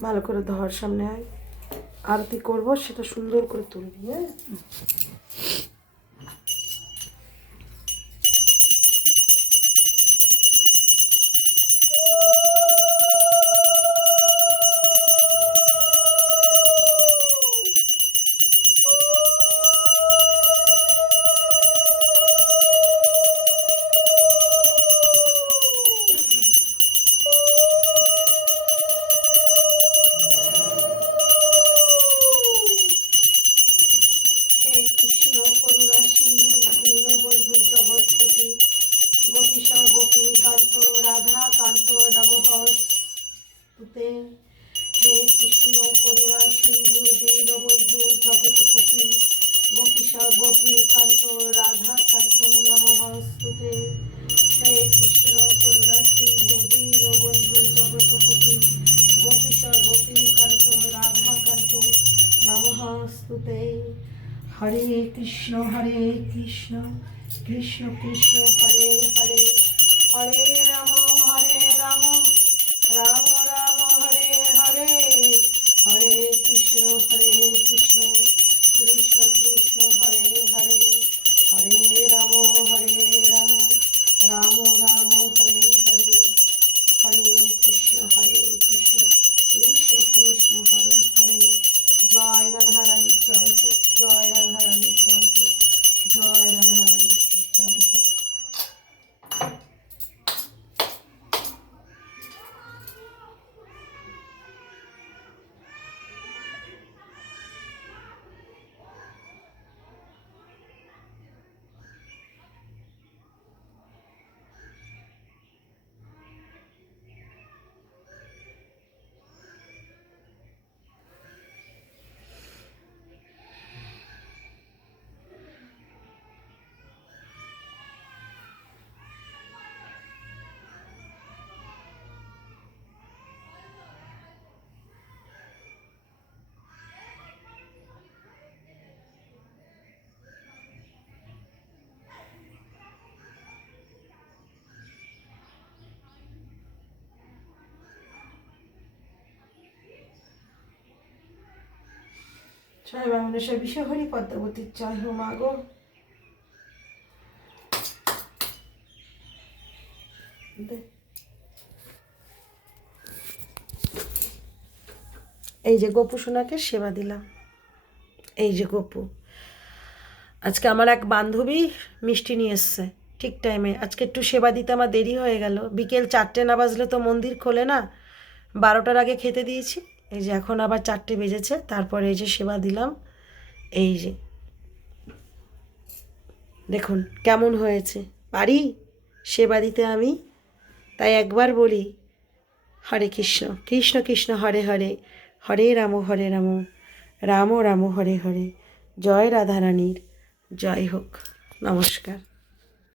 ভালো করে ধর সামনে আয়। আরতি করব সেটা সুন্দর করে তুলবি হ্যাঁ? কৃষ্ণ করুণা সিন্ধু দীনবন্ধু জগৎপতি গোপীশ্বর গোপীকান্ত কান্ত রাধা কান্ত নমস্তুতে হরে কৃষ্ণ হরে কৃষ্ণ কৃষ্ণ কৃষ্ণ হরে হরে হরে রাম হরে রাম রাম রাম কৃষ্ণ হরে কৃষ্ণ কৃষ্ণ কৃষ্ণ হরে হরে জয় রাধারানী জয় হোক জয় রাধারানী জয় হোক জয় রাধারানী জয় হোক জয় বামনেশ্বর বিশ্ব হরি পদ্মাবতীর জয় মা গো। এই যে গপু সোনাকে সেবা দিলাম। এই যে গপু। আজকে আমার এক বান্ধবী মিষ্টি নিয়ে এসছে, ঠিক টাইমে আজকে একটু সেবা দিতে আমার দেরি হয়ে গেল। বিকেল চারটে না বাজলে তো মন্দির খোলে না। বারোটার আগে খেতে দিয়েছি। এই যে এখন আবার চারটে বেজেছে, তারপরে এই যে সেবা দিলাম। এই যে। দেখুন কেমন হয়েছে। পারি সেবা দিতে আমি? তাই একবার বলি, হরে কৃষ্ণ। কৃষ্ণ কৃষ্ণ, হরে হরে। হরে রাম হরে রাম। রাম রাম, হরে হরে। জয় রাধারানীর। জয় হোক। নমস্কার।